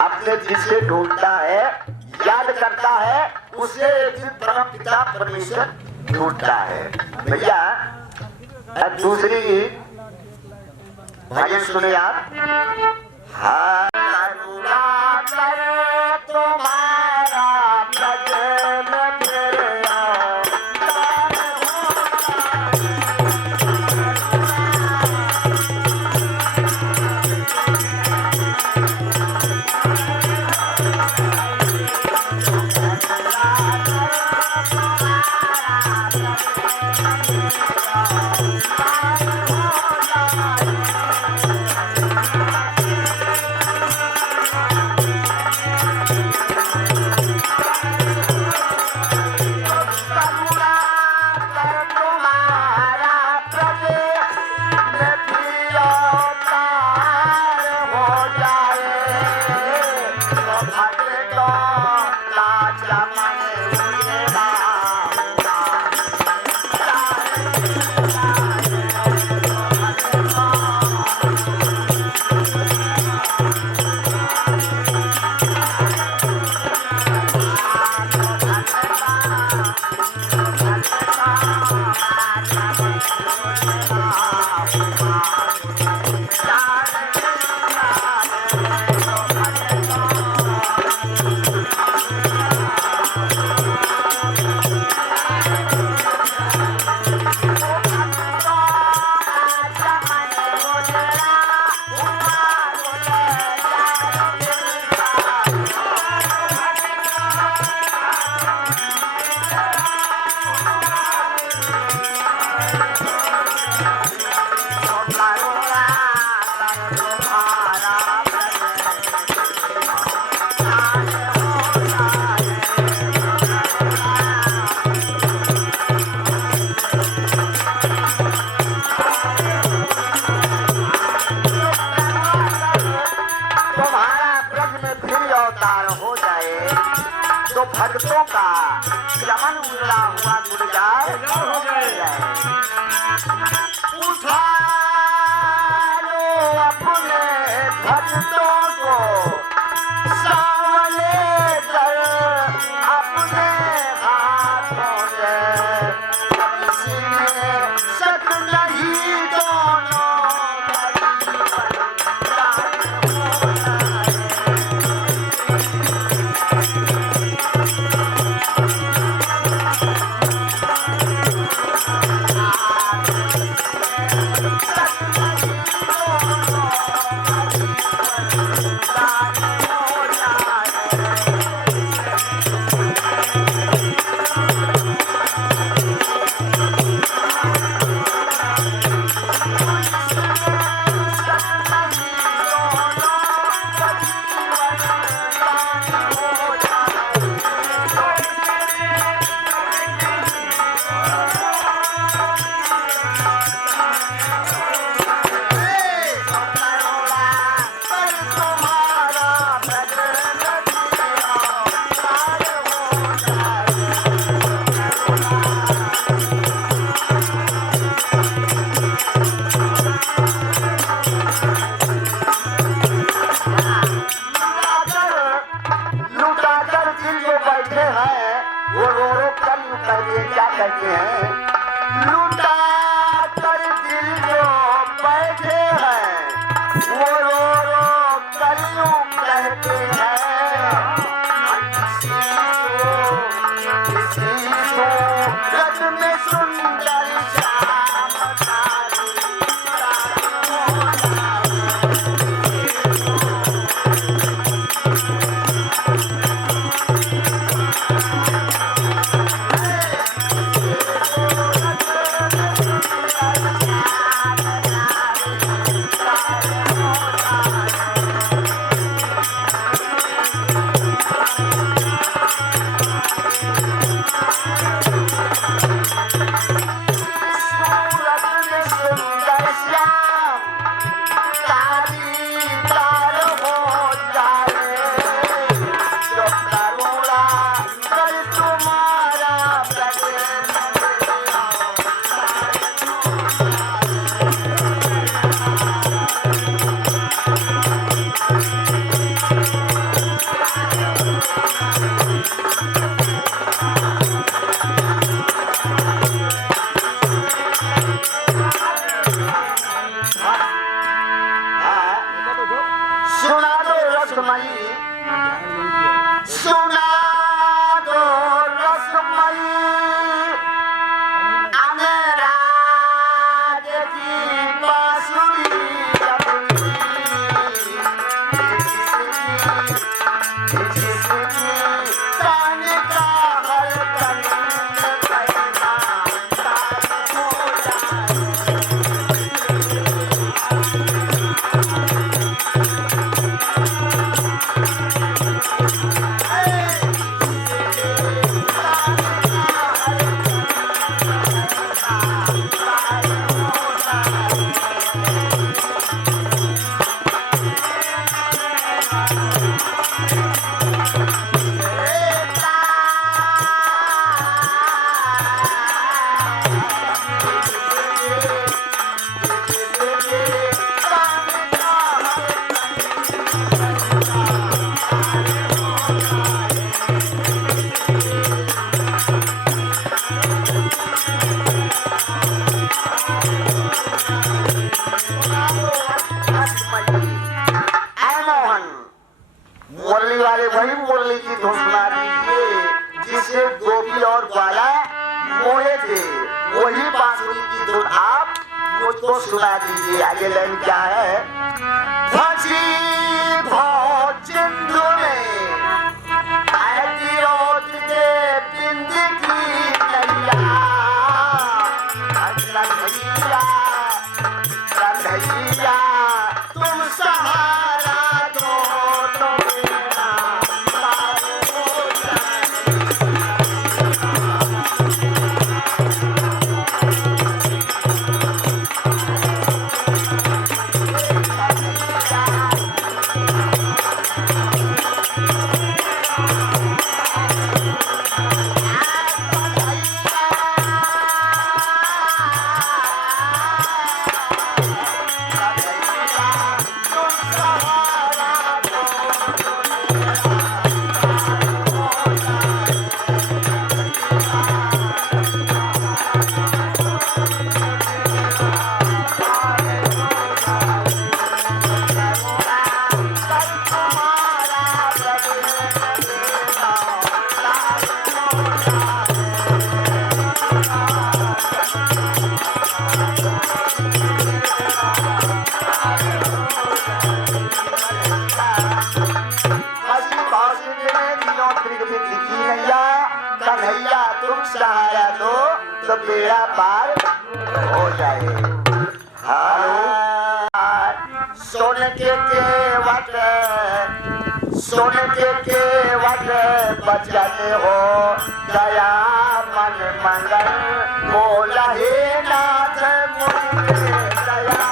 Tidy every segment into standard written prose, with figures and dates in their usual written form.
अपने जिसे ढूंढता है, याद करता है, उसे एक दिन परम पिता परमेश्वर ढूंढता है। भैया अब दूसरी भजन सुने आप। हाँ करुणा कर तुम्हारा भजन फिर आओ। भक्तों का चमन उजड़ा हुआ गुलजार हो जाए। उठा लो अपने भक्तों को सावले कर अपने हाथों से, किसी में शक नहीं दोनों सुना दो रसमई, सुना दो रसमई, अमराज की बांसुरी अपनी, जिसकी कान का हर तन पैना तार हो जाए। मुरली वाले वही मुरली की धुन सुना दीजिए जिसे गोपी और बाला मोहे थे, वही बांसुरी की धुन आप मुझको सुना दीजिए। आगे लाइन क्या है? फंसी बहुत सिंधु में ऐसी रोज के बिंद की नैया, कन्हैया कन्हैया तुम सहारा दो तो मेरा पार हो जाए। कन्हैया तुम सहारा दो तो बेड़ा पार हो जाए। सोने के वट बचते हो दया मन मंगल बोला हे नाथ मुझे दया।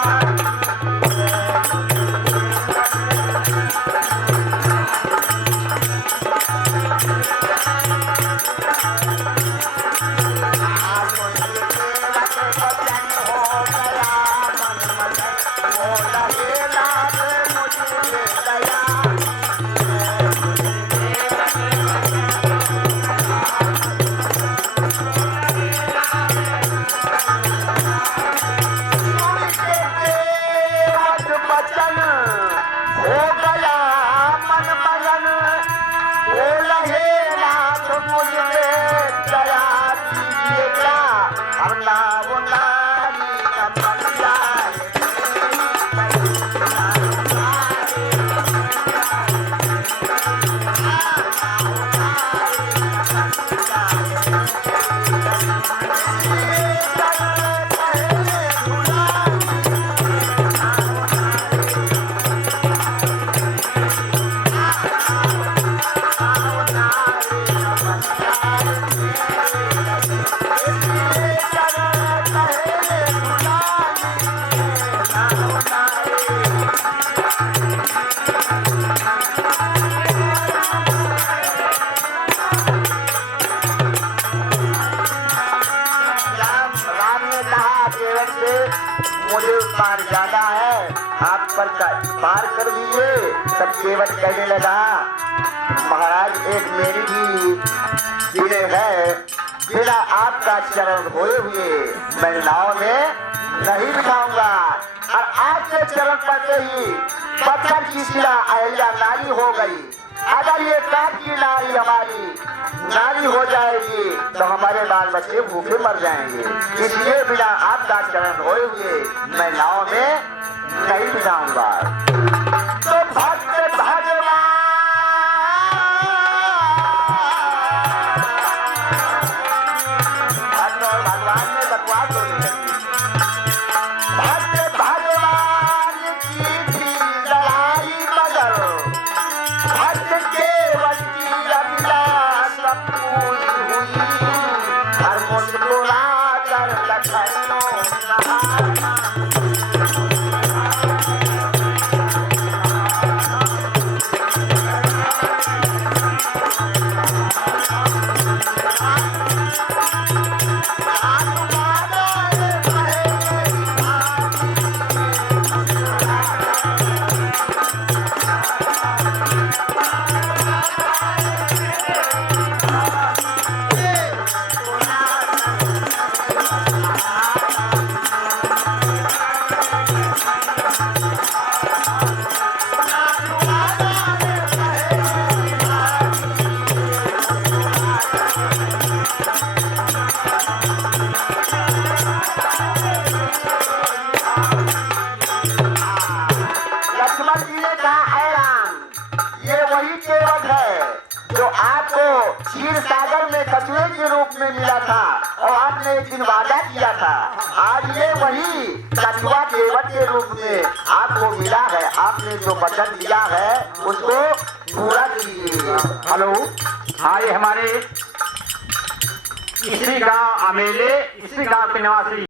मुझे पार जाना है, आप पर पार कर दीजिए। तब केवट कहने लगा, महाराज एक मेरी भी जिले है, बिना आपका चरण धोए हुए मैं नाव में नहीं बिठाऊंगा। और आपके चरण पड़ते ही पत्थर की शिला अहिल्या नारी हो गई। अगर ये काट की नारी हमारी नारी हो जाएगी तो हमारे बाल बच्चे भूखे मर जाएंगे। इसलिए बिना आपका चरण धोए हुए मैं नाव में नहीं बिठाऊंगा। तो भक्त भगवान ने बकवास होने लगी। भक्त भगवान की थी लड़ाई मगर भक्त केवल की अभिलाष पूरी हुई। हर मुस्कुरा कर लखनऊ क्षीर सागर में कछुए के रूप में मिला था और आपने एक दिन वादा किया था। आज ये वही कछुआ केवट के रूप में आपको मिला है। आपने जो वचन दिया है उसको पूरा कीजिए। हेलो, हाँ ये हमारे इसी गांव अमेले इसी गांव के निवासी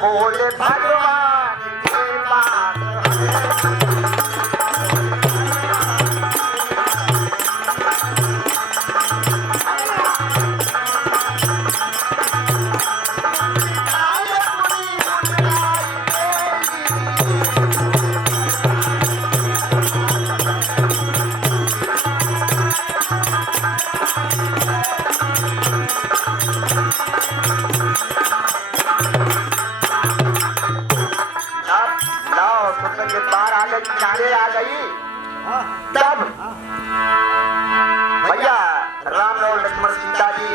बोले भगवान के पास किनारे आ गई। तब भैया राम और लक्ष्मण सीता जी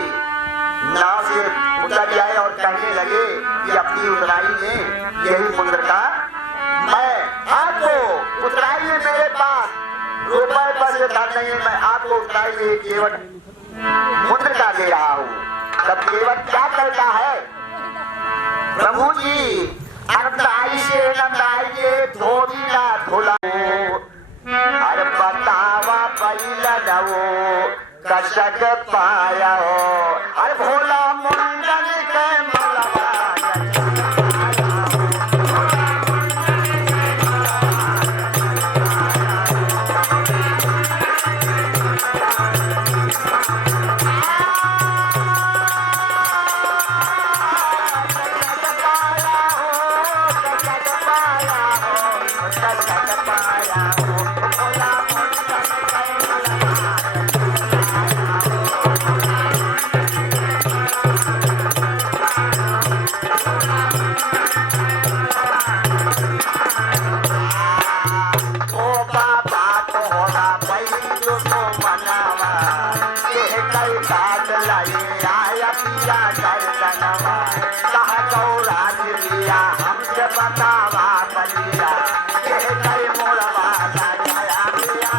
नाव से उतर आए और कहने लगे कि अपनी उतराई में यही मुद्र का मैं आपको उतराई में मेरे पास रुपए पैसे धन नहीं है। मैं आपको उतराई में केवट मुद्र का दे रहा हूँ। तब केवट क्या करता है? प्रभु जी अनंताई से नंदाइए धोबी ना धोला अरे बतावा पहिला जाओ कसक पाया हो अरे भोला मुंडन के मलवा मोरा वाला गया गया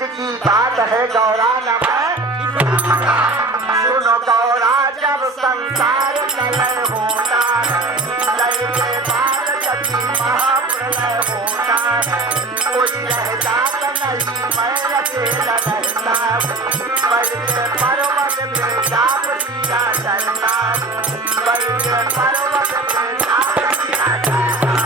की बात है गौरा न सुनो गौरा जब संसार लय होता लय के बाद कभी महाप्रलय होता कोई रह जात नहीं मैं अकेला रहता बल के पर्वत में जाप दिया करता बल के पर्वत में जाप दिया करता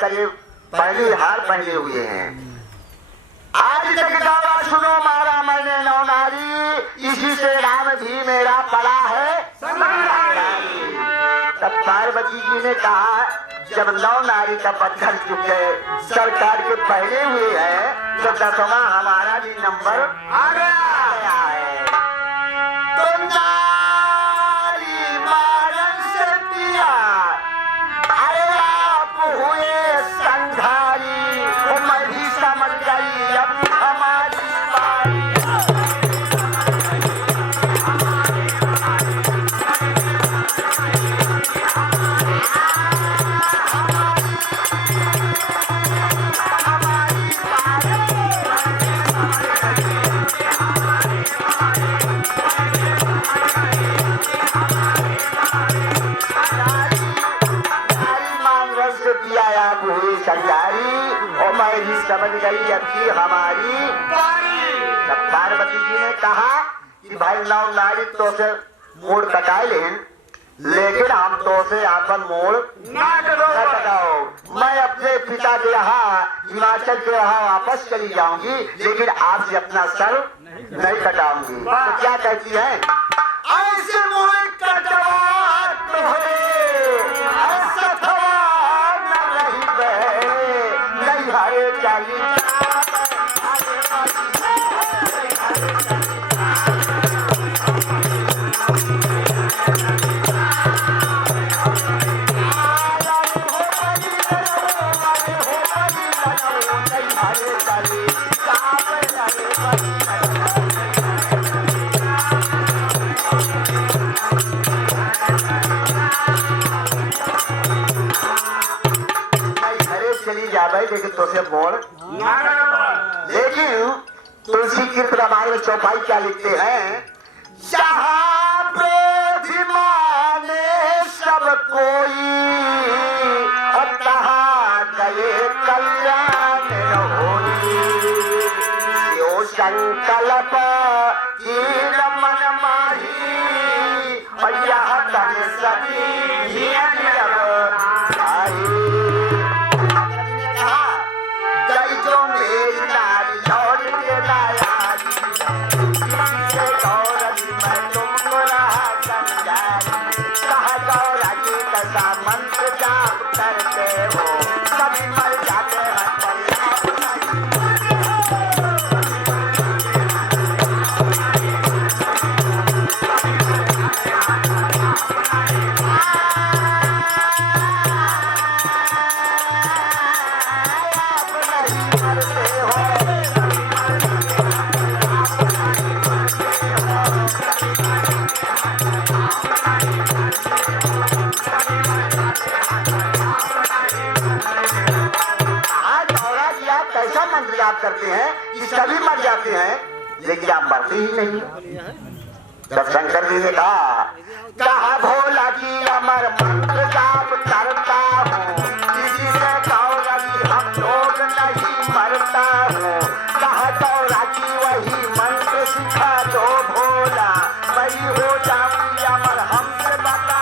करीब पहली हार पहने हुए हैं। आज तक गौरा सुनो मारा मैंने नौ नारी इसी से नाम भी मेरा पड़ा है। तब पार्वती जी ने कहा जब नौ नारी का पत्थर चुके सरकार के पहने हुए है तो 10वां हमारा भी नंबर आ गया है। तो नारी मारन से पिया हुए संघारी मैं भी समझ गई अब हमारी बारी। और मैं भी समझ गई अब की हमारी तब पार्वती जी ने कहा कि भाई नौ नारी तो से मोड़ कटाए लेन लेकिन हम तो से आपन मोड़ ना करो न कटाओ। मैं अपने पिता के यहाँ हिमाचल के यहाँ वापस चली जाऊंगी, लेकिन आपसे अपना सर नहीं कटाऊंगी। तो क्या कहती है? ऐसे मोड़ कटवा तोहरे ऐसा थवा न रही बे, नहीं हरे चाली लेकिन तो से मोड़। लेकिन तुलसी कीर्त रामायण में चौपाई क्या लिखते हैं? जहाँ माने सब कोई और तहाँ गए कल्याण होई। यो संकल्प की मन माही और यह तन सती मंत्र जाप करते हो सभी मर जाते हैं। याद करते हैं कि सभी मर जाते हैं, लेकिन आप मरते ही नहीं। जब शंकर जी ने कहा भोला जी अमर मंत्र जाप करता हूँ, किसी से गौरा जी हम लोग नहीं मरता हूँ। कहा गौरा जी वही मंत्र सिखा दो भोला, वही हो जाऊंगी अमर हमसे बता।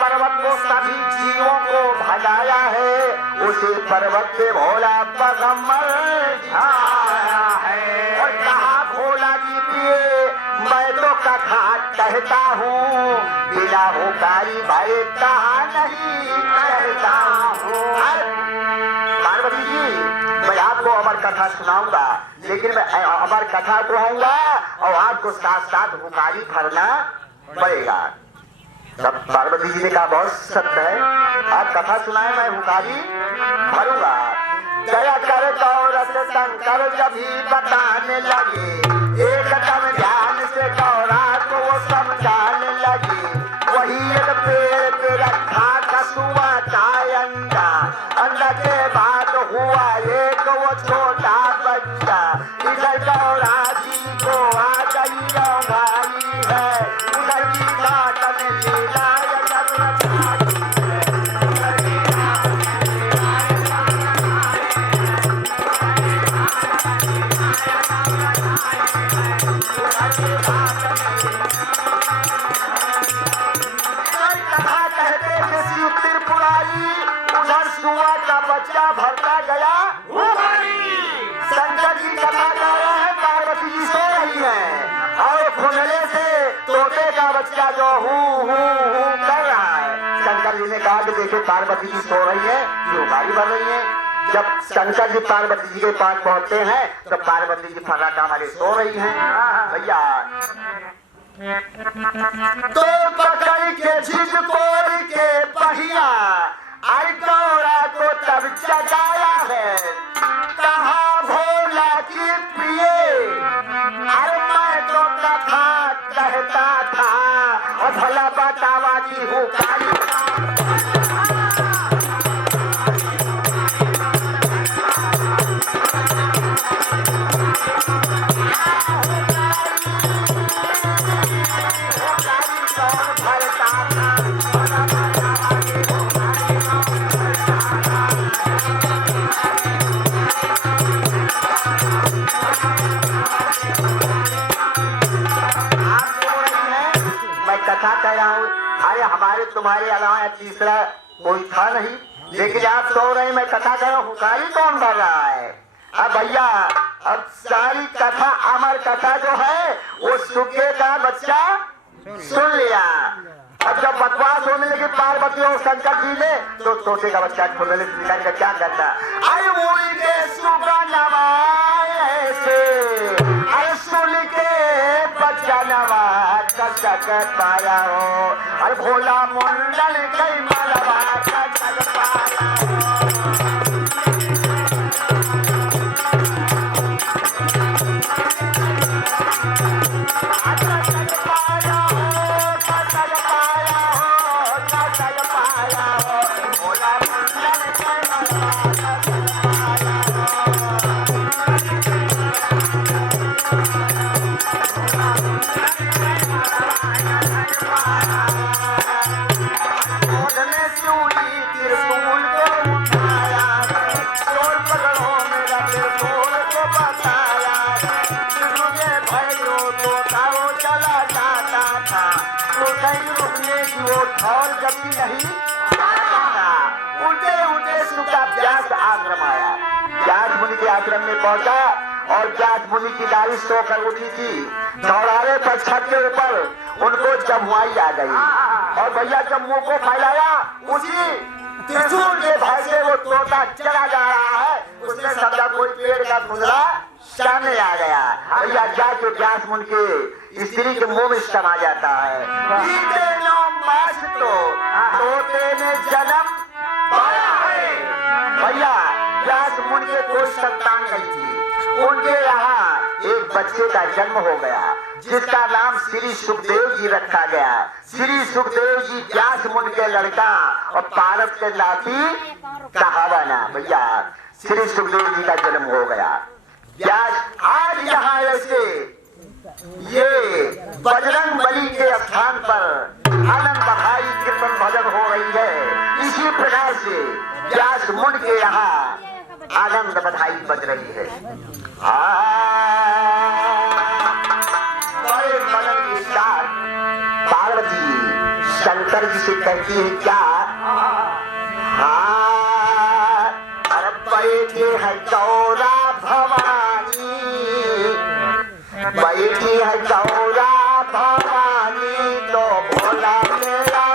पर्वत को सभी जीवों को भगाया है, उसी पर्वत पे भोला पैगंबर छाया है। और कहा भोला जी पिए मैं तो कथा कहता हूँ, बिना हुकारी भाई कहा नहीं कहता हूँ। पार्वती जी मैं आपको अमर कथा सुनाऊंगा, लेकिन मैं अमर कथा कहूँगा और आपको साथ साथ हुकारी भरना पड़ेगा। तब पार्वती जी ने कहा बहुत सत्य है, आप कथा सुनाए मैं हुकारी भरूंगा। दया कर गौर से शंकर जब ही बताने लगे, एकदम ध्यान से गौरा को वो समझाने लगे। वही एक पेड़ पे रखा कसुआ का अंडा, अंडा के बाद हुआ एक वो छोटा बच्चा। इधर गौरा जी को आ गई भाई है, उधर की घाट में लीला बच्चा भरता गया शंकर जी कथा कर रहे हैं, पार्वती जी सो रही है और खुनले से तोते का बच्चा जो हूँ कर रहा है। शंकर जी ने कहा कि देखो पार्वती जी सो रही है, ये उगारी भर रही है। जब शंकर जी पार्वती जी के पास पहुंचते हैं तो पार्वती जी फर्राटा वाले सो रही हैं। भैया तो पकड़ के झिझकोर के पहिया गौरा को तब जगाया है। कहा भोला की प्रिय कथा कहता था और भला बतावा की हूँ काली कथा कह रहा हूँ। अरे हमारे तुम्हारे अलावा तीसरा कोई था नहीं, लेकिन आप सो रहे, मैं कथा कर रहा हूँ। हुकारी कौन कर रहा है? अब भैया अब सारी कथा अमर कथा जो है वो सुखे का बच्चा सुन लिया। अब जब बकवास होने लगी पार्वती और शंकर जी ने तो तोते का बच्चा खोलने लगे। का क्या करता? अरे मुड़ी के सुगा नवाए से अरे सुन के बच्चा नवा कटक पाया हो अरे भोला मुंडन कई मलबा कटक पाया और जब भी नहीं उल्टे उल्टे सुखा व्यास आश्रम आया। व्यास मुनि के आश्रम में पहुंचा और व्यास मुनि की दाढ़ी सोकर उठी थी। चौराहे पर छत के ऊपर उनको जमुआई आ गई और भैया जब मुंह को फैलाया उसी त्रिशूल के भय से वो तोता चला जा रहा है। उसने समझा कोई पेड़ का कुंदरा सामने आ गया। भैया जाके व्यास मुनि के स्त्री के मुंह में समा जाता है। तो तोते ने जन्म पाया है। भैया व्यास मुनि के कोई संतान नहीं थी। उनके यहाँ एक बच्चे का जन्म हो गया जिसका नाम श्री सुखदेव जी रखा गया। श्री सुखदेव जी व्यास मुनि के लड़का और पारस के नाती कहावा ना। भैया श्री सुखदेव जी का जन्म हो गया। व्यास आज यहाँ ऐसे ये बजरंग बली के स्थान पर आनंद बधाई कीर्तन भजन हो रही है। इसी प्रकार से व्यास मुनि के यहाँ आनंद बधाई बज रही है। बड़े मदन के साथ पार्वती शंकर जी से कहती है क्या? अरे बैठे है गौरा भवानी, बैठी है गौरा भवानी तो भोला मेरा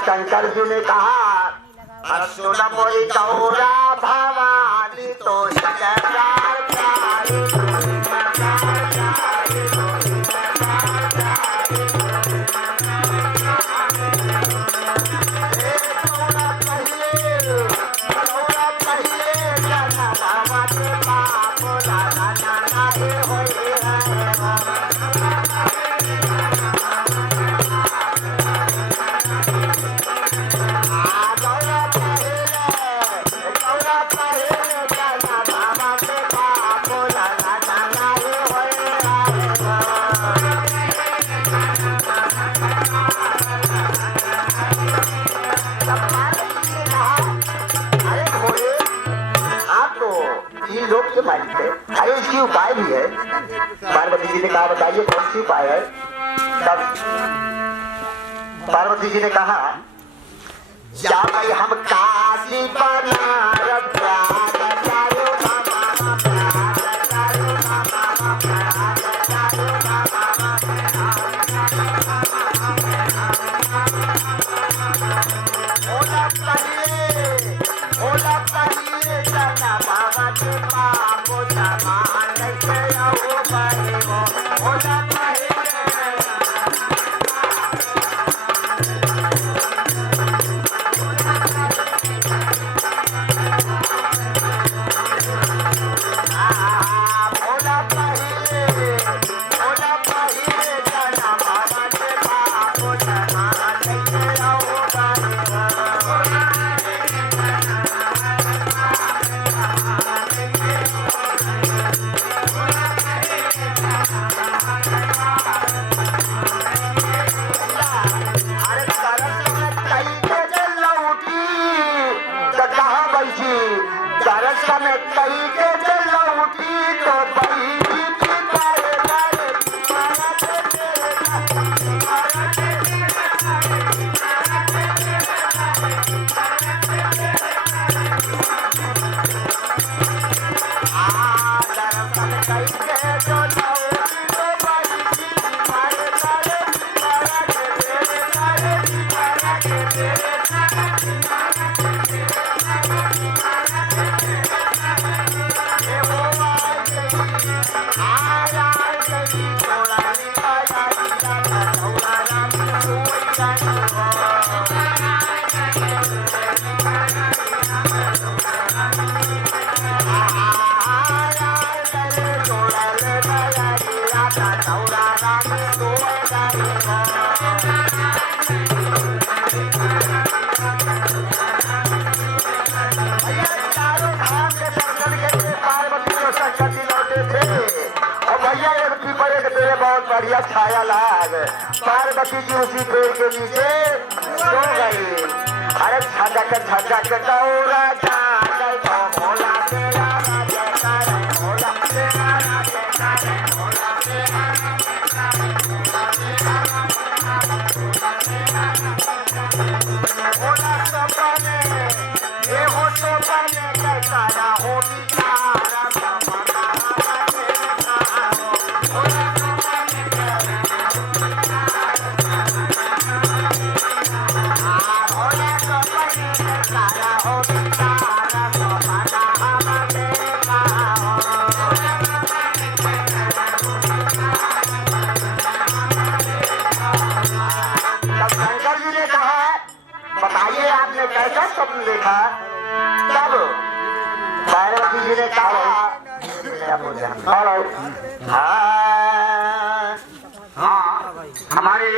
शंकर जी ने कहा सुन मोरी गौरा भवानी तो अरे इसकी उपाय भी है। पार्वती जी ने कहा बताइए कौन सी उपाय है। तब पार्वती जी ने कहा जाए हम काशी बनारस प्यार जायो मामा प्यार जायो मामा प्यार जायो मामा ओला पहिले जना बाबा के पापो समान कैसे आओ भाई हो ओला पहिले जना बाबा के पापो समान कैसे आओ में कई के जल उठी तो बही की पाए जाए बहुत बढ़िया छाया लाग पार्वती जी उसी पेड़ के नीचे सो गई। अरे झटक दौड़ा भोला तेरा भोला तेरा भोला भोला सपने ये हो सपने कैसा हो बताइए आपने कैसा स्वप्न देखा। तब पार्वती जी ने कहा हमारे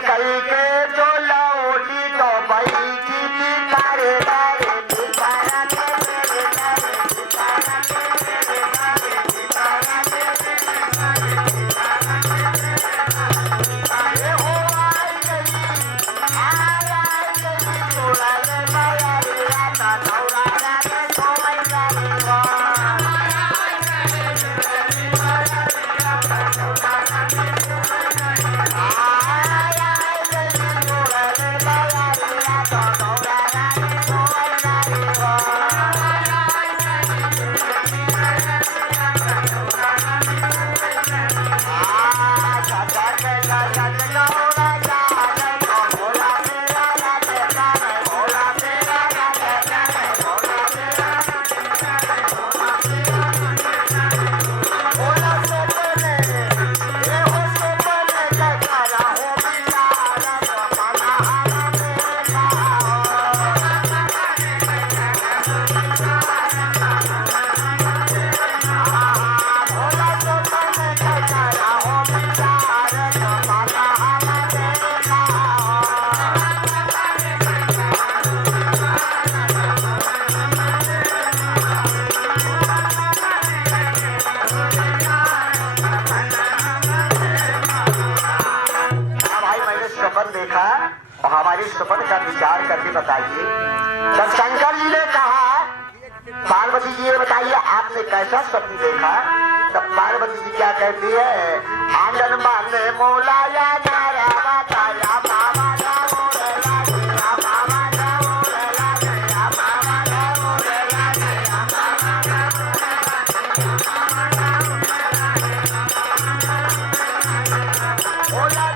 कई के जो लौटी तो बही की तारे तारे हमारे सपन का विचार करके बताइए। जब शंकर जी ने कहा पार्वती जी ये बताइए आपने कैसा स्वप्न देखा? तब पार्वती जी क्या कहती है? आंगन माने मोलाया नारा बताया बाबा ना मोरला गया बाबा ना मोरला गया बाबा ना मोरला गया बाबा ना ओला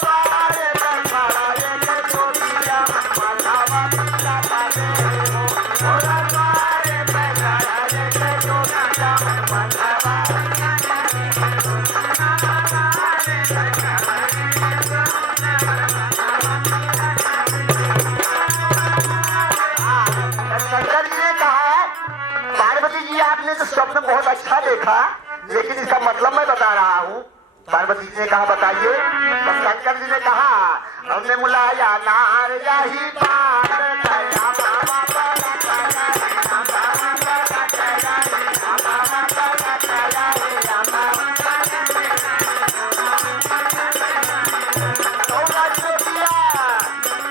द्वारे खड़ा ये छोटिया माथावा पिता पाले हो ओला द्वारे खड़ा ये छोटिया माथावा शंकर जी ने कहा पार्वती जी आपने तो स्वप्न बहुत अच्छा देखा, लेकिन इसका मतलब मैं बता रहा हूँ। पार्वती जी ने कहा बताइए। तो शंकर जी ने कहा हमने मुलाया नार जाही पार दया बाबा बड़ा दया बाबा बड़ा दया बाबा बड़ा दया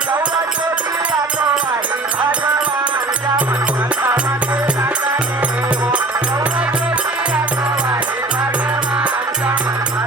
चौरा चोटिया तो आई भगवान जावन माता तेरा करे हो चौरा चोटिया तो आई भगवान जावन माता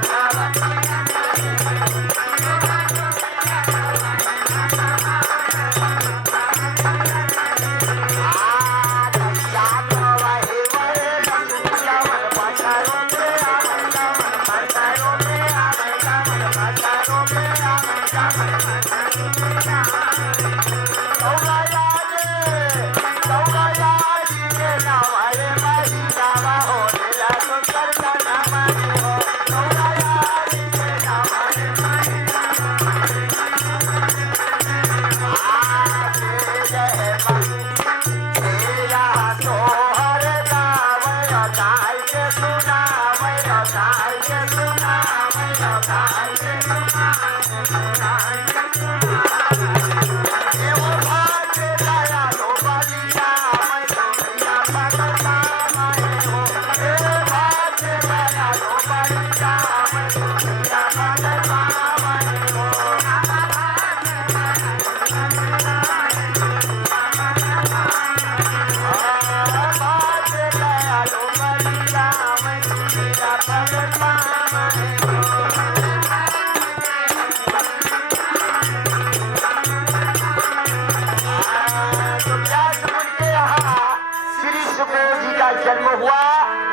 जन्म हुआ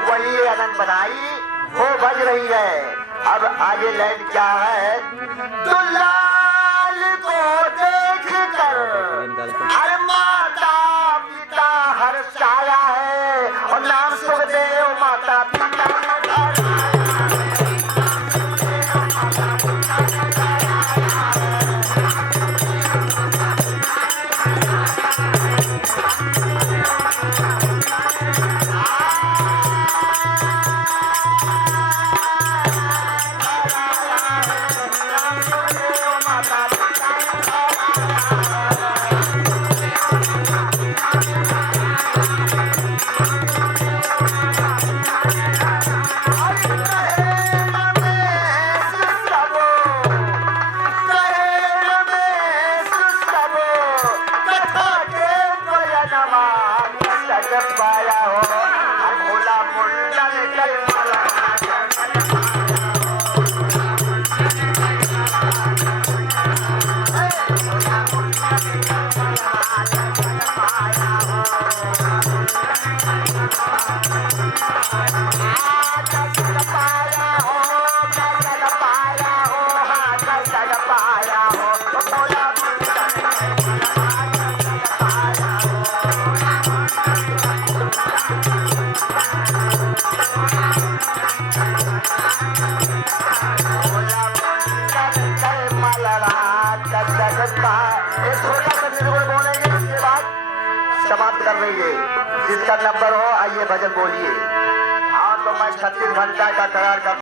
वही अनंत बनाई वो बज रही है। अब आगे लाइन क्या है? दुलाल को देख कर अरे माता पिता हर्षाया है और नाम सुखदेव माता पिता समाप्त कर रही है। जिसका नंबर हो आइए भजन बोलिए। हाँ तो मैं 36 घंटा का करार कर